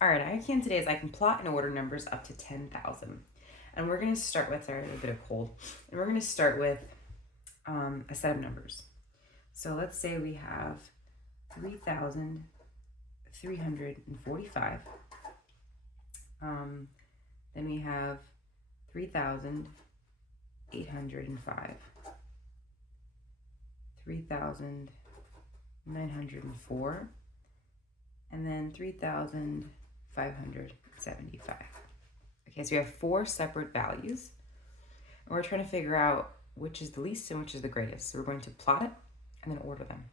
All right, I can today is I can plot and order numbers up to 10,000. And we're going to start with, sorry, a bit of cold. And we're going to start with a set of numbers. So let's say we have 3,345. Then we have 3,805. 3,904. And then 3,575. Okay, so we have four separate values. And we're trying to figure out which is the least and which is the greatest. So we're going to plot it and then order them.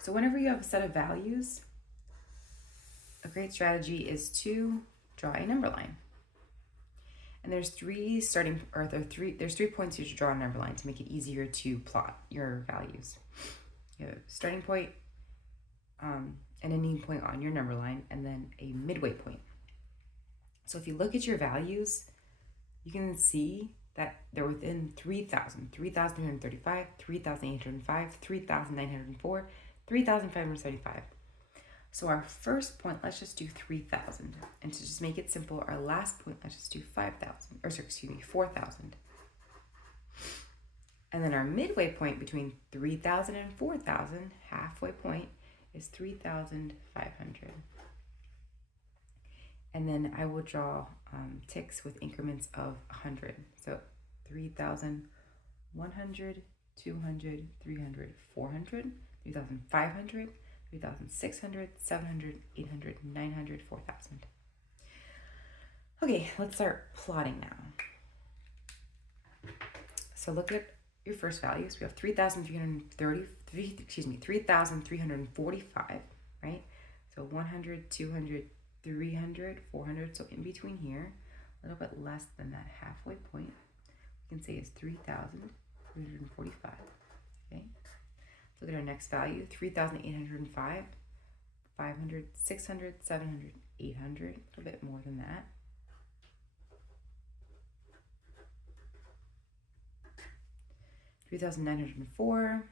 So whenever you have a set of values, a great strategy is to draw a number line. And there's three points you should draw a number line to make it easier to plot your values. You have a starting point, an ending point on your number line, and then a midway point. So if you look at your values, you can see that they're within 3,000, 3,335, 3,805, 3,904, 3,575. So our first point, let's just do 3,000. And to just make it simple, our last point, let's just do 4,000. And then our midway point between 3,000 and 4,000, halfway point, is 3,500. And then I will draw ticks with increments of 100. So 3,000, 100, 200, 300, 400, 3,500, 3,600, 700, 800, 900, 4,000. Okay, let's start plotting now. So look at your first values. We have 3,345, right? So 100, 200, 300, 400. So in between here, a little bit less than that halfway point, we can say is 3,345. Okay. Look at our next value, 3,805, 500, 600, 700, 800, a little bit more than that. 3,904,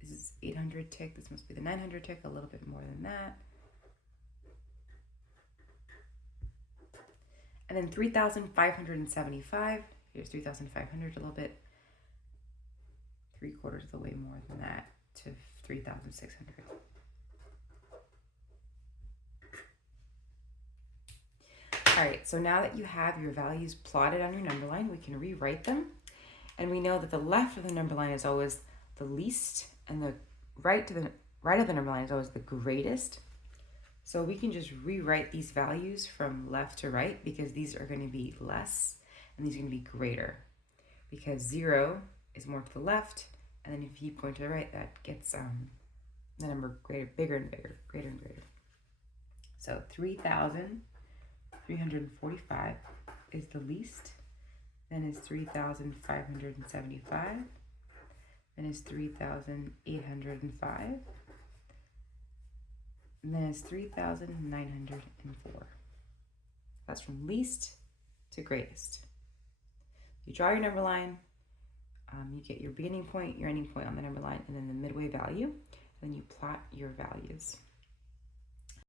this is 800 tick, this must be the 900 tick, a little bit more than that. And then 3,575, here's 3,500, a little bit, 3/4 of the way more than that to 3,600. All right, so now that you have your values plotted on your number line, we can rewrite them. And we know that the left of the number line is always the least, and the right of the number line is always the greatest. So we can just rewrite these values from left to right because these are going to be less and these are going to be greater. Because 0 is more to the left, and then if you point to the right, that gets the number bigger and bigger, greater and greater. So 3,345 is the least. Then is 3,575. Then is 3,805. And then is 3,904. That's from least to greatest. You draw your number line, you get your beginning point, your ending point on the number line, and then the midway value, and then you plot your values.